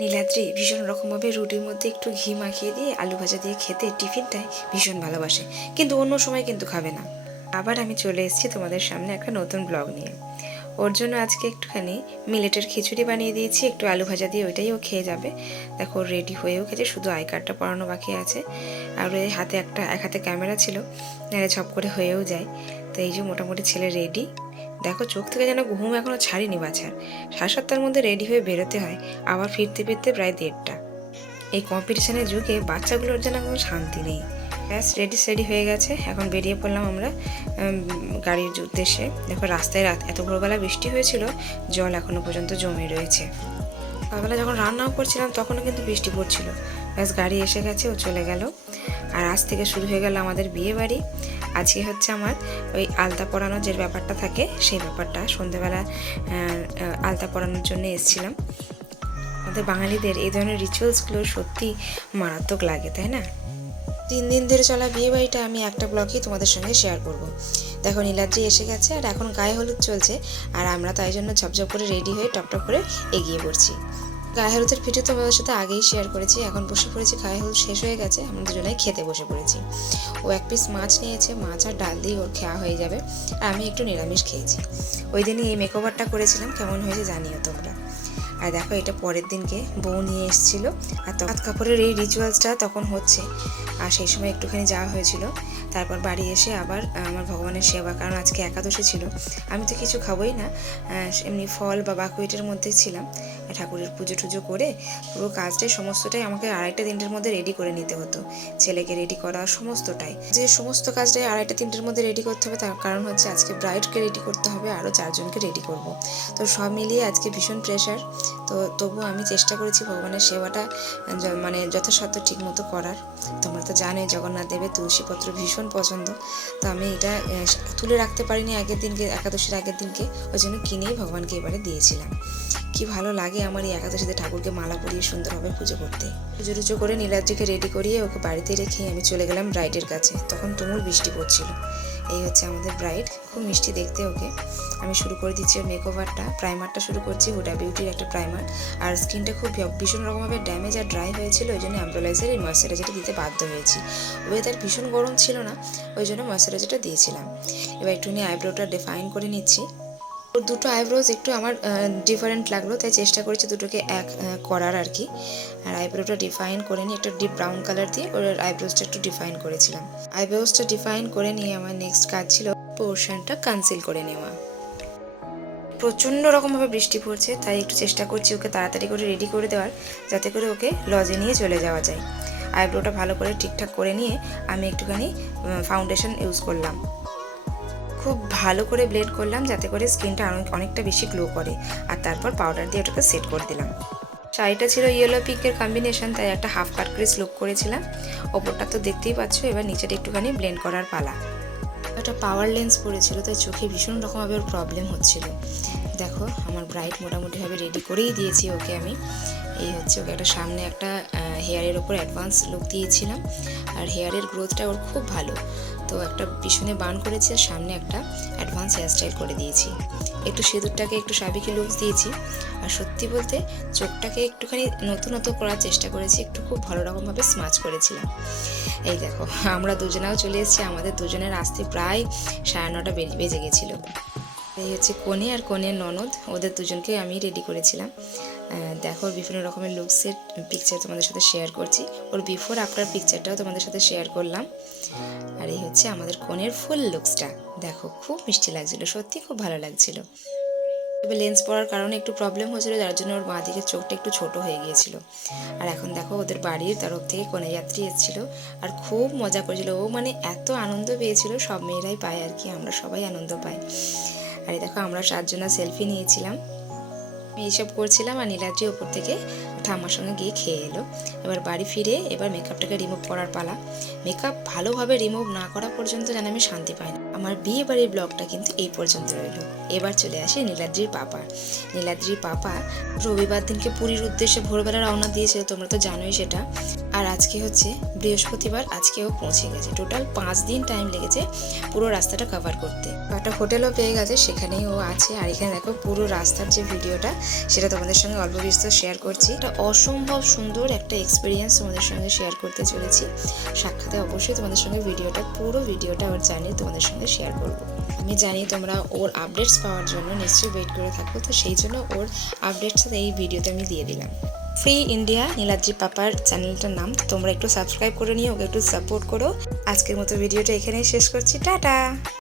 নীলাদ্রি ভীষণ রকমভাবে রুটির মধ্যে একটু ঘি মাখিয়ে দিয়ে আলু ভাজা দিয়ে খেতে টিফিনটাই ভীষণ ভালোবাসে। কিন্তু অন্য সময় কিন্তু খাবে না। আবার আমি চলে এসেছি তোমাদের সামনে একটা নতুন ব্লগ নিয়ে। ওর জন্য আজকে একটুখানি মিলেটের খিচুড়ি বানিয়ে দিয়েছি, একটু আলু ভাজা দিয়ে ওইটাই ও খেয়ে যাবে। দেখো রেডি হয়েও গেছে শুধু আই কার্ডটা পড়ানো বাকি আছে। আর ওই হাতে একটা, এক হাতে ক্যামেরা ছিল, নাহলে ঝপ করে হয়েও যায়। তো এই যে মোটামুটি ছেলে রেডি দেখো, চোখ থেকে যেন ঘুম এখনও ছাড়িনি বাছার সাড়ে সাতটার মধ্যে রেডি হয়ে বেরোতে হয়, আবার ফিরতে ফিরতে প্রায় দেড়টা। এই কম্পিটিশনের যুগে বাচ্চাগুলোর যেন কোনো শান্তি নেই। ব্যাস রেডি সেডি হয়ে গেছে। এখন বেরিয়ে পড়লাম আমরা গাড়ির উদ্দেশ্যে। দেখো, রাস্তায় রাত, এত ভোরবেলা বৃষ্টি হয়েছিল, জল এখনও পর্যন্ত জমে রয়েছে। সকালবেলা যখন রান্নাও করছিলাম, তখনও কিন্তু বৃষ্টি পড়ছিল। ব্যাস, গাড়ি এসে গেছে, ও চলে গেল। আর আজ থেকে শুরু হয়ে গেল আমাদের বিয়ে বাড়ি। আজকে হচ্ছে আমার ওই আলতা পরানোর যে ব্যাপারটা থাকে, সেই ব্যাপারটা। সন্ধেবেলা আলতা পরানোর জন্য এসেছিলাম। আমাদের বাঙালিদের এই ধরনের রিচুয়ালসগুলো সত্যি মারাত্মক লাগে, তাই না? তিন দিন ধরে চলা বিয়ে বাড়িটা আমি একটা ব্লগেই তোমাদের সঙ্গে শেয়ার করব। দেখো, নীলাদ্রি এসে গেছে আর এখন গায়ে হলুদ চলছে। আর আমরা তাই জন্য ঝপঝপ করে রেডি হয়ে টপটপ করে এগিয়ে পড়ছি। গায়ে হলুদের ভিডিও তোমাদের সাথে আগেই শেয়ার করেছি, এখন বসে পড়েছি, গায়ে হলুদ শেষ হয়ে গেছে, আমরা দুজনেই খেতে বসে পড়েছি। ও এক পিস মাছ নিয়েছে, মাছ আর ডাল দিয়ে ওর খাওয়া হয়ে যাবে, আর আমি একটু নিরামিষ খেয়েছি। ওই দিনই এই মেকওভারটা করেছিলাম, কেমন হয়েছে জানিও তোমরা। আর দেখো এটা পরের দিনকে বউ নিয়ে এসেছিল। আর তখন কাপড়ের এই রিচুয়ালসটা তখন হচ্ছে। আর সেই সময় একটুখানি যাওয়া হয়েছিল। তারপর বাড়ি এসে আবার আমার ভগবানের সেবা, কারণ আজকে একাদশী ছিল। আমি তো কিছু খাবোই না। এমনি ফল বা বাকুইটের মধ্যে ছিলাম। ঠাকুরের পুজো টুজো করে পুরো কাজটাই, সমস্তটাই আমাকে আড়াইটা তিনটের মধ্যে রেডি করে নিতে হতো। ছেলেকে রেডি করা সমস্তটাই। যে সমস্ত কাজটাই আড়াইটা তিনটের মধ্যে রেডি করতে হবে, তার কারণ হচ্ছে আজকে ব্রাইডকে রেডি করতে হবে আরও চারজনকে রেডি করব। তো সব মিলিয়ে আজকে ভীষণ প্রেশার তো তবুও আমি চেষ্টা করেছি ভগবানের সেবাটা মানে যথাসাধ্য ঠিক মতো করার। তোমরা তো জানোই জগন্নাথ দেবের তুলসীপত্র ভীষণ পছন্দ। তো আমি এটা তুলে রাখতে পারিনি আগের দিনকে, একাদশীর আগের দিনকে, ওই জন্য কিনেই ভগবানকে এবারে দিয়েছিলাম। কি ভালো লাগে আমার এই একাদশীতে ঠাকুরকে মালা পরিয়ে সুন্দরভাবে পুজো করতে। পুজো টুজো করে নীলাদ্রিকে রেডি করিয়ে ওকে বাড়িতে রেখে আমি চলে গেলাম ব্রাইডের কাছে। তখন তুমুল বৃষ্টি পড়ছিল। এই হচ্ছে আমাদের ব্রাইড খুব মিষ্টি দেখতে ওকে। আমি শুরু করে দিচ্ছি ওর মেকওভারটা প্রাইমারটা শুরু করছি হুডা বিউটির একটা প্রাইমার আর স্কিনটা খুব ভীষণ রকমভাবে ড্যামেজ আর ড্রাই হয়েছিল, ওই জন্য অ্যাম্ব্রোলাইজার এই ময়শ্চারাইজারটা দিতে বাধ্য হয়েছি। ওয়েদার ভীষণ গরম ছিল না, ওই জন্য ময়শ্চারাইজারটা দিয়েছিলাম। এবার একটুখানি আইব্রোটা ডিফাইন করে নিচ্ছি। দুটো আইব্রোজ একটু আমার ডিফারেন্ট লাগল, তাই চেষ্টা করেছি দুটোকে এক করার আর কি। আর আইব্রোটা ডিফাইন করে নিয়ে, একটা ডিপ ব্রাউন কালার দিয়ে, ওর আইব্রোজটা একটু ডিফাইন করেছিলাম। আইব্রোজটা ডিফাইন করে নিয়ে আমার নেক্সট কাজ ছিল পোর্শনটা কনসিল করে নেওয়া। প্রচণ্ড রকমভাবে বৃষ্টি পড়ছে, তাই একটু চেষ্টা করছি ওকে তাড়াতাড়ি করে রেডি করে দেওয়ার, যাতে করে ওকে লজে নিয়ে চলে যাওয়া যায়। আইব্রোটা ভালো করে ঠিকঠাক করে নিয়ে, আমি একটুখানি ফাউন্ডেশন ইউজ করলাম। খুব ভালো করে ব্লেড করলাম যাতে করে স্কিনটা অনেকটা বেশি গ্লো করে। আর তারপর পাউডার দিয়ে ওটাকে সেট করে দিলাম। শাড়িটা ছিল ইয়েলো পিঙ্কের কম্বিনেশন তাই একটা হাফ কাট ক্রিস লুক করেছিলাম। ওপরটা তো দেখতেই পাচ্ছ, এবার নিচেটা একটুখানি ব্লেন্ড করার পালা। একটা পাওয়ার লেন্স পড়েছিল তাই চোখে ভীষণ রকমভাবে ওর প্রবলেম হচ্ছিল। দেখো, আমার ব্রাইট মোটামুটিভাবে রেডি করেই দিয়েছি ওকে আমি। এই হচ্ছে ওকে একটা সামনে একটা হেয়ারের ওপর অ্যাডভান্স লুক দিয়েছিলাম। আর হেয়ারের গ্রোথটা ওর খুব ভালো। তো একটা পিছনে বান করেছি আর সামনে একটা অ্যাডভান্স হেয়ারস্টাইল করে দিয়েছি। একটু সিঁদুরটাকে একটু সাবিকে লুকস দিয়েছি। আর সত্যি বলতে চোখটাকে একটুখানি নতুনত্ব করার চেষ্টা করেছি, একটু খুব ভালো রকমভাবে স্মাচ করেছিলাম। এই দেখো, আমরা দুজনেও চলে এসেছি, আমাদের দুজনের আসতে প্রায় সাড়ে নটা বেজে গেছিল। এই হচ্ছে কনে আর কনের ননদ, ওদের দুজনকে আমি রেডি করেছিলাম। দেখো বিভিন্ন রকমের লুকসের পিকচার তোমাদের সাথে শেয়ার করছি। ওর বিফোর আফটার পিকচারটাও তোমাদের সাথে শেয়ার করলাম। আর এই হচ্ছে আমাদের কনের ফুল লুকসটা দেখো, খুব মিষ্টি লাগছিল, সত্যি খুব ভালো লাগছিল। তবে লেন্স পরার কারণে একটু প্রবলেম হয়েছিল, যার জন্য ওর বাঁ দিকের চোখটা একটু ছোট হয়ে গিয়েছিল। আর এখন দেখো, ওদের বাড়ির তরফ থেকে কনে যাত্রী এসেছিল। আর খুব মজা করেছিল। ও মানে এত আনন্দ পেয়েছিল, সব মেয়েরাই পায় আর কি, আমরা সবাই আনন্দ পাই। আর এই দেখো, আমরা সাতজনা সেলফি নিয়েছিলাম। আমি এইসব করছিলাম আর নীলাদ্রি ওপর থেকে ঠাম্মার সঙ্গে গিয়ে খেয়ে এলো। এবার বাড়ি ফিরে এবার মেকআপটাকে রিমুভ করার পালা। মেকআপ ভালোভাবে রিমুভ না করা পর্যন্ত যেন আমি শান্তি পাই না। আমার বিয়ে বাড়ির ব্লগটা কিন্তু এই পর্যন্ত রইল। এবার চলে আসি নীলাদ্রির পাপা। নীলাদ্রির পাপা রবিবার দিনকে পুরীর উদ্দেশ্যে ভোরবেলা রওনা দিয়েছিল তোমরা তো জানোই সেটা। আর আজকে হচ্ছে বৃহস্পতিবার, আজকেও পৌঁছে গেছে। টোটাল পাঁচ দিন টাইম লেগেছে পুরো রাস্তাটা কভার করতে। একটা হোটেলও পেয়ে গেছে, সেখানেই ও আছে। আর এখানে দেখো পুরো রাস্তার যে ভিডিওটা, সেটা তোমাদের সঙ্গে অল্প বিস্তর শেয়ার করছি। এটা অসম্ভব সুন্দর একটা এক্সপিরিয়েন্স তোমাদের সঙ্গে শেয়ার করতে চলেছি। সাক্ষাতে অবশ্যই তোমাদের সঙ্গে ভিডিওটা, পুরো ভিডিওটা ওর জানিয়ে তোমাদের সঙ্গে শেয়ার করব। আমি জানি তোমরা ওর আপডেটস পাওয়ার জন্য নিশ্চয়ই ওয়েট করে থাকো, তো সেই জন্য ওর আপডেটস এই ভিডিওতে আমি দিয়ে দিলাম। ফ্রি ইন্ডিয়া নীলাদ্রি পাপার চ্যানেলটার নাম। তোমরা একটু সাবস্ক্রাইব করে নিয়ে ওকে একটু সাপোর্ট করো। আজকের মতো ভিডিওটা এখানেই শেষ করছি। টাটা!